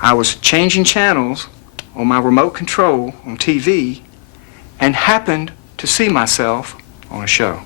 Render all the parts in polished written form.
I was changing channels on my remote control on TV and happened to see myself on a show.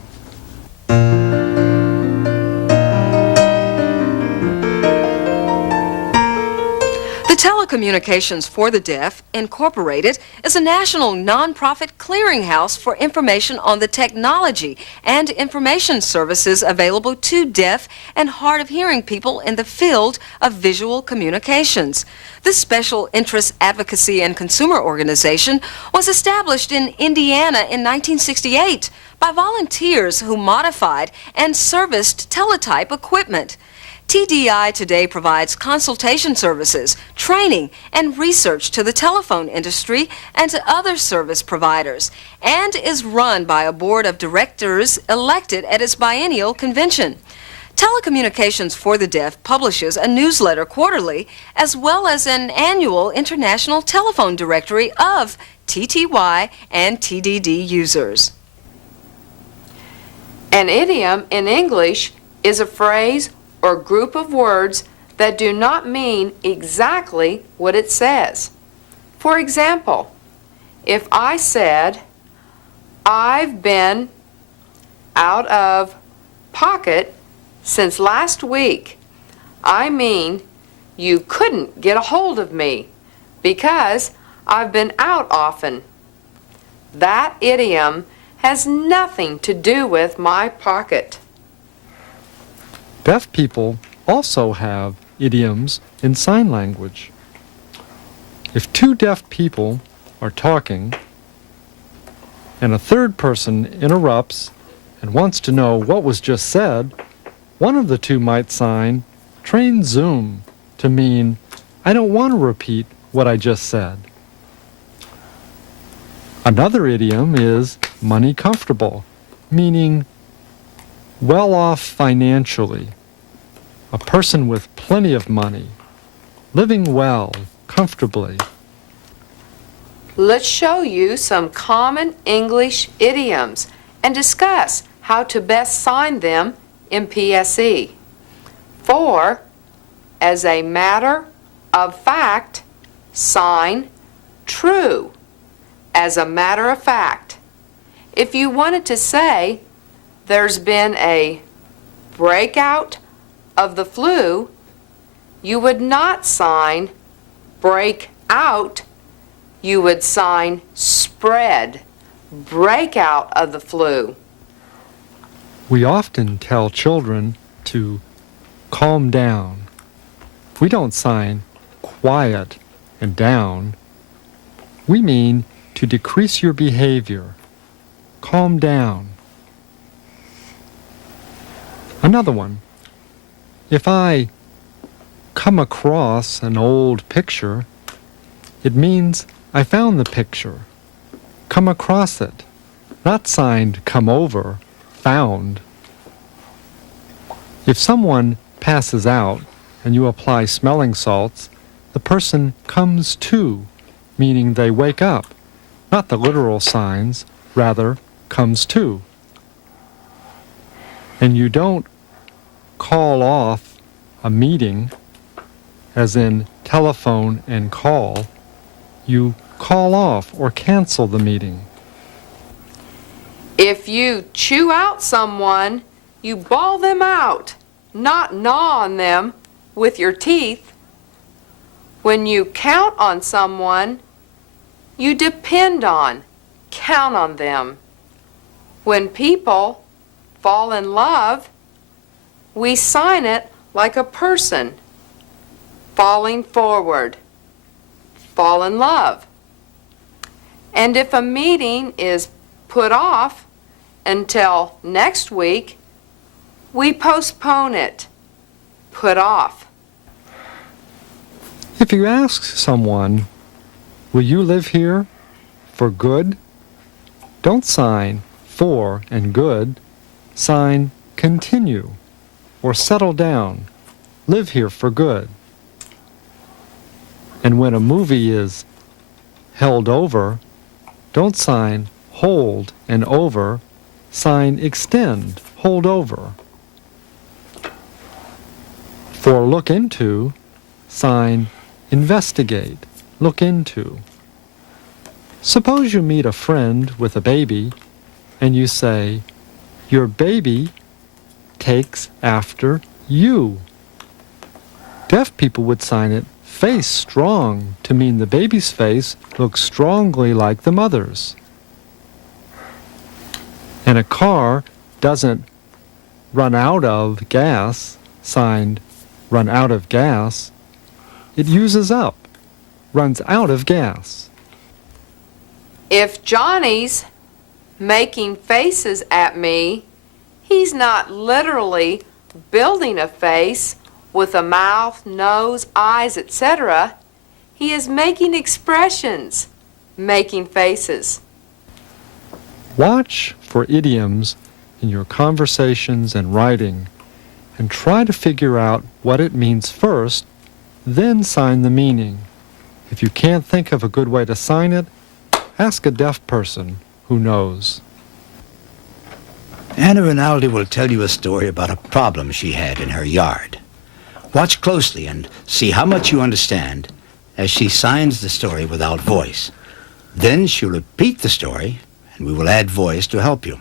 The Telecommunications for the Deaf, Incorporated, is a national nonprofit clearinghouse for information on the technology and information services available to deaf and hard of hearing people in the field of visual communications. This special interest advocacy and consumer organization was established in Indiana in 1968 by volunteers who modified and serviced teletype equipment. TDI today provides consultation services, training, and research to the telephone industry and to other service providers, and is run by a board of directors elected at its biennial convention. Telecommunications for the Deaf publishes a newsletter quarterly, as well as an annual international telephone directory of TTY and TDD users. An idiom in English is a phrase or group of words that do not mean exactly what it says. For example, if I said, "I've been out of pocket since last week," I mean you couldn't get a hold of me because I've been out often. That idiom has nothing to do with my pocket. Deaf people also have idioms in sign language. If two deaf people are talking and a third person interrupts and wants to know what was just said, one of the two might sign "train zoom" to mean, "I don't want to repeat what I just said." Another idiom is money comfortable, meaning well off financially, a person with plenty of money, living well, comfortably. Let's show you some common English idioms and discuss how to best sign them in PSE. For, as a matter of fact, sign true. As a matter of fact. If you wanted to say, "There's been a breakout of the flu," you would not sign "break out," you would sign "spread," breakout of the flu. We often tell children to calm down. We don't sign quiet and down. We mean to decrease your behavior. Calm down. Another one. If I come across an old picture, it means I found the picture. Come across it. Not signed "come over," found. If someone passes out and you apply smelling salts, the person comes to, meaning they wake up. Not the literal signs, rather, comes to. And you don't call off a meeting, as in telephone and call. You call off or cancel the meeting. If you chew out someone, you bawl them out, not gnaw on them with your teeth. When you count on someone, you depend on, count on them. When people fall in love, we sign it like a person, falling forward, fall in love. And if a meeting is put off until next week, we postpone it, put off. If you ask someone, "Will you live here for good?" don't sign "for" and "good." Sign "continue" or "settle down." Live here for good. And when a movie is held over, don't sign "hold" and "over." Sign "extend," "hold over." For "look into," sign investigate, look into. Suppose you meet a friend with a baby and you say, "Your baby takes after you." Deaf people would sign it face strong to mean the baby's face looks strongly like the mother's. And a car doesn't run out of gas, signed run out of gas. It uses up, runs out of gas. If Johnny's making faces at me, he's not literally building a face with a mouth, nose, eyes, etc. He is making expressions, making faces. Watch for idioms in your conversations and writing and try to figure out what it means first, then sign the meaning. If you can't think of a good way to sign it, ask a deaf person who knows. Anna Rinaldi will tell you a story about a problem she had in her yard. Watch closely and see how much you understand as she signs the story without voice. Then she'll repeat the story, and we will add voice to help you.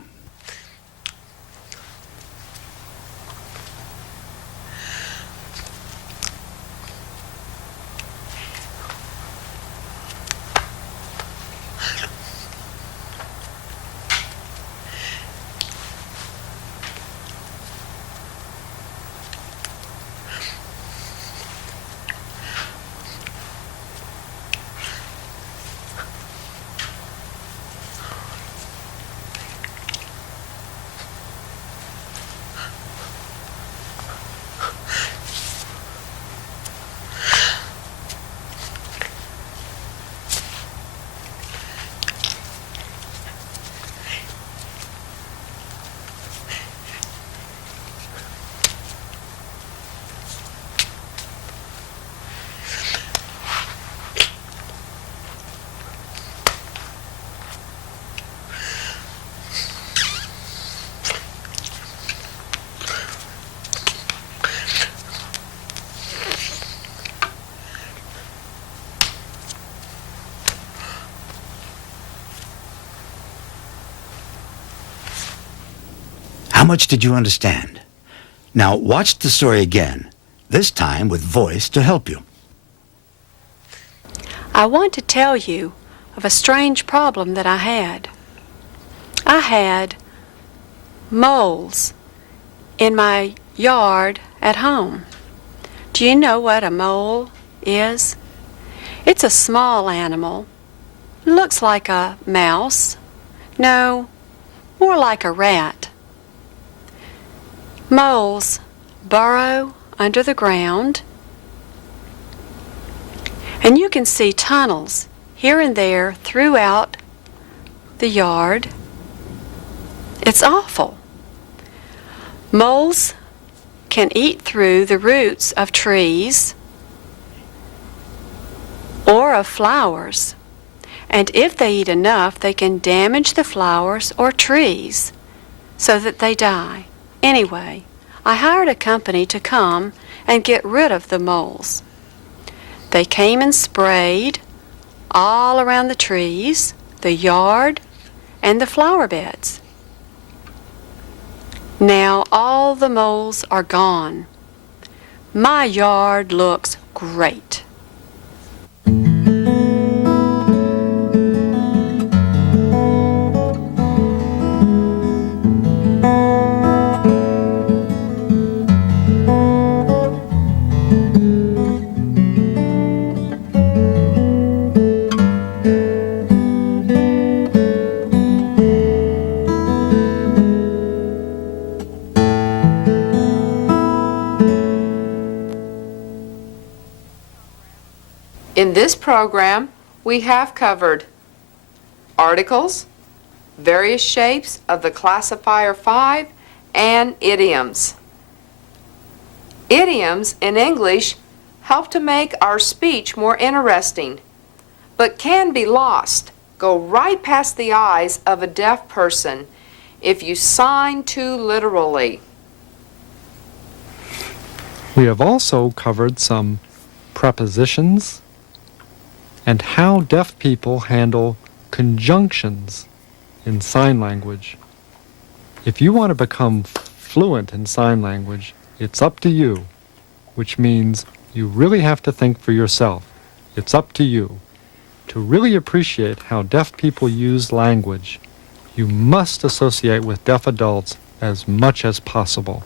How much did you understand? Now watch the story again, this time with voice to help you. I want to tell you of a strange problem that I had. I had moles in my yard at home. Do you know what a mole is? It's a small animal. Looks like a mouse. No, more like a rat. Moles burrow under the ground, and you can see tunnels here and there throughout the yard. It's awful. Moles can eat through the roots of trees or of flowers, and if they eat enough, they can damage the flowers or trees so that they die. Anyway, I hired a company to come and get rid of the moles. They came and sprayed all around the trees, the yard, and the flower beds. Now all the moles are gone. My yard looks great. In this program, we have covered articles, various shapes of the classifier 5, and idioms. Idioms in English help to make our speech more interesting, but can be lost, go right past the eyes of a deaf person if you sign too literally. We have also covered some prepositions, and how deaf people handle conjunctions in sign language. If you want to become fluent in sign language, it's up to you, which means you really have to think for yourself. It's up to you. To really appreciate how deaf people use language, you must associate with deaf adults as much as possible.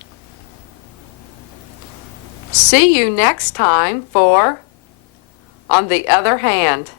See you next time for On the Other Hand.